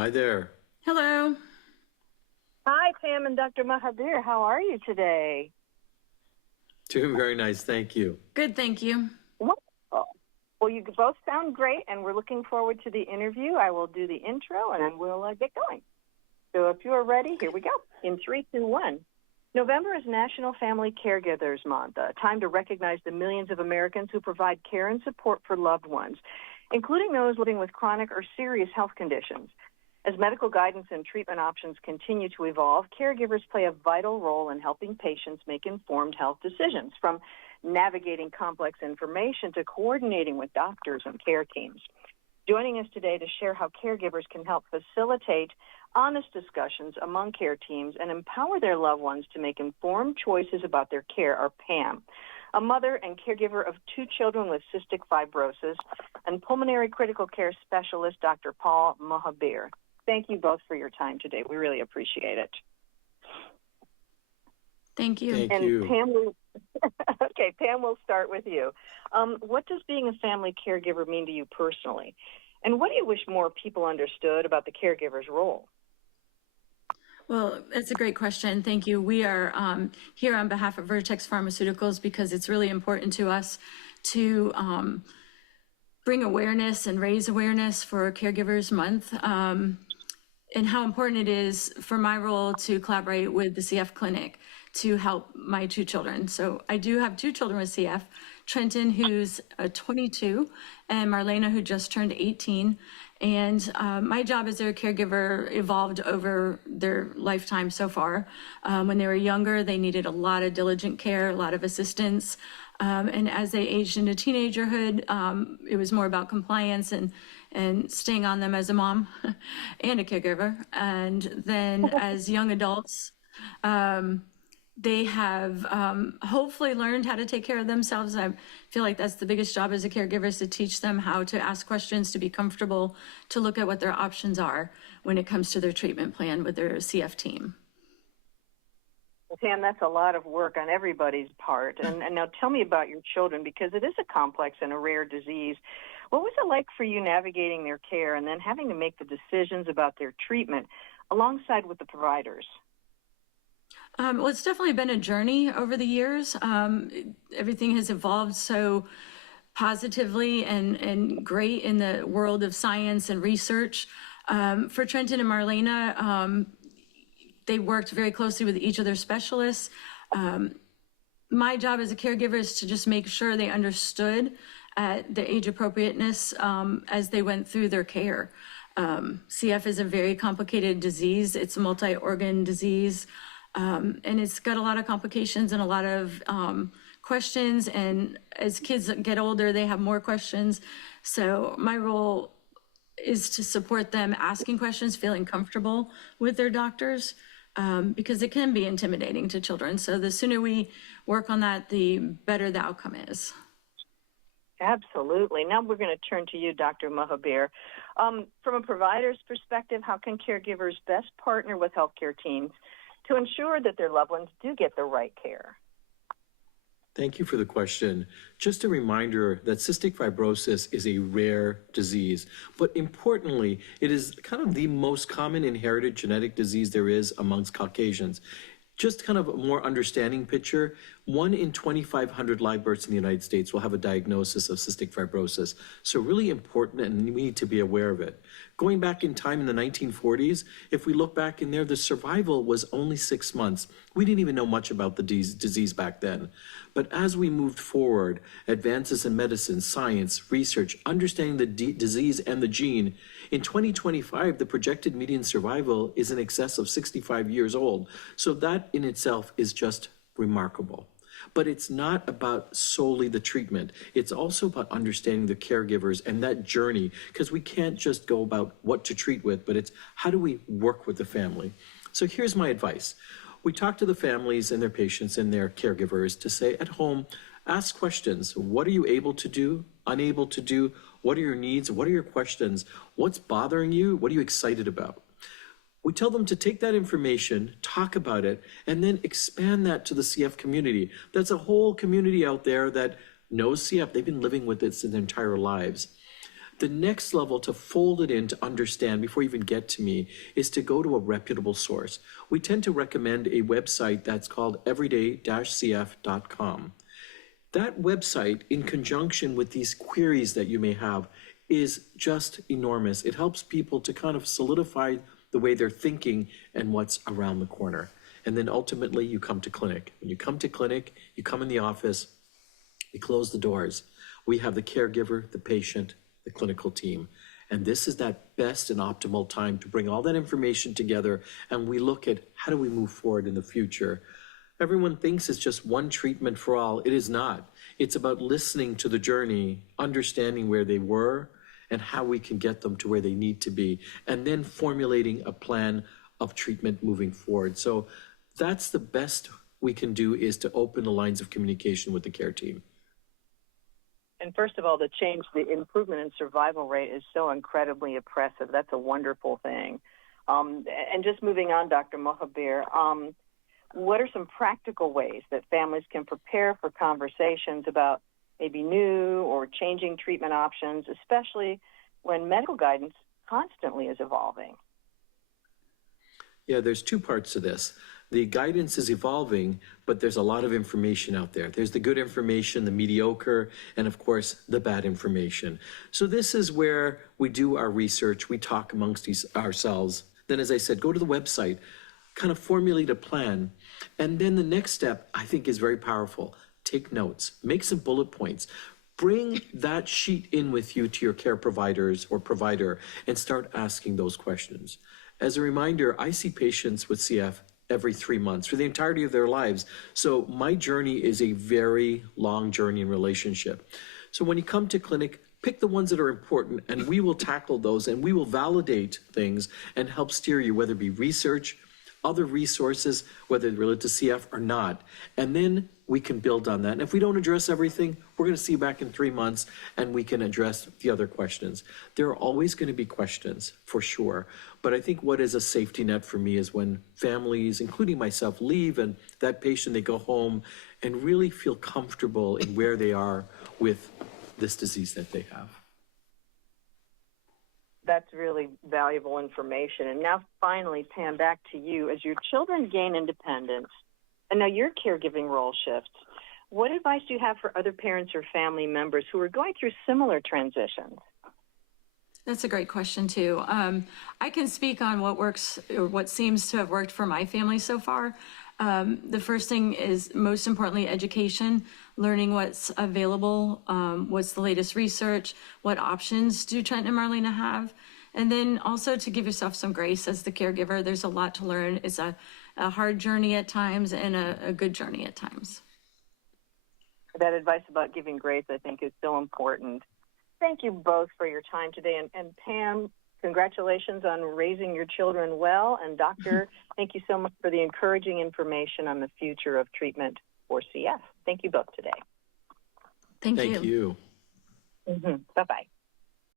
Hi there. Hello. Hi, Pam and Dr. Mahadir. How are you today? Doing very nice, thank you. Good, thank you. Wonderful. Well, you both sound great, and we're looking forward to the interview. I will do the intro, and then we'll get going. So if you are ready, here we go. In 3, 2, 1. November is National Family Caregivers Month, a time to recognize the millions of Americans who provide care and support for loved ones, including those living with chronic or serious health conditions. As medical guidance and treatment options continue to evolve, caregivers play a vital role in helping patients make informed health decisions, from navigating complex information to coordinating with doctors and care teams. Joining us today to share how caregivers can help facilitate honest discussions among care teams and empower their loved ones to make informed choices about their care are Pam, a mother and caregiver of 2 children with cystic fibrosis, and pulmonary critical care specialist, Dr. Paul Mohabir. Thank you both for your time today. We really appreciate it. Thank you. Thank you. Pam, we'll start with you. What does being a family caregiver mean to you personally? And what do you wish more people understood about the caregiver's role? Well, that's a great question. Thank you. We are here on behalf of Vertex Pharmaceuticals because it's really important to us to bring awareness and raise awareness for Caregivers Month, and how important it is for my role to collaborate with the CF Clinic to help my 2 children. So I do have 2 children with CF, Trenton, who's 22, and Marlena, who just turned 18. And my job as their caregiver evolved over their lifetime so far. When they were younger, they needed a lot of diligent care, a lot of assistance. And as they aged into teenagerhood, it was more about compliance and staying on them as a mom and a caregiver. And then as young adults, they have hopefully learned how to take care of themselves. I feel like that's the biggest job as a caregiver, is to teach them how to ask questions, to be comfortable, to look at what their options are when it comes to their treatment plan with their CF team. Well, Pam, that's a lot of work on everybody's part. And now tell me about your children, because it is a complex and a rare disease. What was it like for you navigating their care and then having to make the decisions about their treatment alongside with the providers? Well, it's definitely been a journey over the years. Everything has evolved so positively and great in the world of science and research. For Trenton and Marlena, they worked very closely with each of their specialists. My job as a caregiver is to just make sure they understood the age appropriateness as they went through their care. CF is a very complicated disease. It's a multi-organ disease. And it's got a lot of complications and a lot of questions. And as kids get older, they have more questions. So my role is to support them asking questions, feeling comfortable with their doctors, because it can be intimidating to children. So the sooner we work on that, the better the outcome is. Absolutely. Now we're going to turn to you, Dr. Mohabir. From a provider's perspective, how can caregivers best partner with healthcare teams to ensure that their loved ones do get the right care? Thank you for the question. Just a reminder that cystic fibrosis is a rare disease, but importantly, it is kind of the most common inherited genetic disease there is amongst Caucasians. Just kind of a more understanding picture, 1 in 2,500 live births in the United States will have a diagnosis of cystic fibrosis. So really important, and we need to be aware of it. Going back in time in the 1940s, if we look back in there, the survival was only 6 months. We didn't even know much about the disease back then. But as we moved forward, advances in medicine, science, research, understanding the disease and the gene, in 2025, the projected median survival is in excess of 65 years old. So that in itself is just remarkable. But it's not about solely the treatment. It's also about understanding the caregivers and that journey, because we can't just go about what to treat with, but it's how do we work with the family. So here's my advice. We talk to the families and their patients and their caregivers to say at home, ask questions. What are you able to do, unable to do? What are your needs? What are your questions? What's bothering you? What are you excited about? We tell them to take that information, talk about it, and then expand that to the CF community. That's a whole community out there that knows CF. They've been living with it their entire lives. The next level to fold it in to understand before you even get to me is to go to a reputable source. We tend to recommend a website that's called everyday-cf.com. That website, in conjunction with these queries that you may have, is just enormous. It helps people to kind of solidify the way they're thinking and what's around the corner. And then ultimately you come to clinic. When you come to clinic, you come in the office, we close the doors. We have the caregiver, the patient, the clinical team. And this is that best and optimal time to bring all that information together, and we look at how do we move forward in the future. Everyone thinks it's just one treatment for all. It is not. It's about listening to the journey, understanding where they were, and how we can get them to where they need to be, and then formulating a plan of treatment moving forward. So that's the best we can do, is to open the lines of communication with the care team. And first of all, the improvement in survival rate is so incredibly impressive. That's a wonderful thing. And just moving on, Dr. Mohabir, what are some practical ways that families can prepare for conversations about maybe new or changing treatment options, especially when medical guidance constantly is evolving? Yeah, there's two parts to this. The guidance is evolving, but there's a lot of information out there. There's the good information, the mediocre, and of course, the bad information. So this is where we do our research. We talk amongst ourselves. Then, as I said, go to the website, kind of formulate a plan. And then the next step, I think, is very powerful. Take notes, make some bullet points. Bring that sheet in with you to your care providers or provider and start asking those questions. As a reminder, I see patients with CF every 3 months for the entirety of their lives. So my journey is a very long journey in relationship. So when you come to clinic, pick the ones that are important, and we will tackle those, and we will validate things and help steer you, whether it be research, other resources, whether they're related to CF or not. And then we can build on that. And if we don't address everything, we're going to see you back in 3 months, and we can address the other questions. There are always going to be questions, for sure. But I think what is a safety net for me is when families, including myself, leave, and that patient, they go home and really feel comfortable in where they are with this disease that they have. That's really valuable information. And now finally, Pam, back to you. As your children gain independence, and now your caregiving role shifts, what advice do you have for other parents or family members who are going through similar transitions? That's a great question, too. I can speak on what works, or what seems to have worked for my family so far. The first thing is, most importantly, education, learning what's available, what's the latest research, what options do Trent and Marlena have, and then also to give yourself some grace as the caregiver. There's a lot to learn. It's a hard journey at times and a good journey at times. That advice about giving grace, I think, is so important. Thank you both for your time today. And Pam, congratulations on raising your children well. And Doctor, thank you so much for the encouraging information on the future of treatment for CF. Thank you both today. Thank you. Thank you. Bye-bye.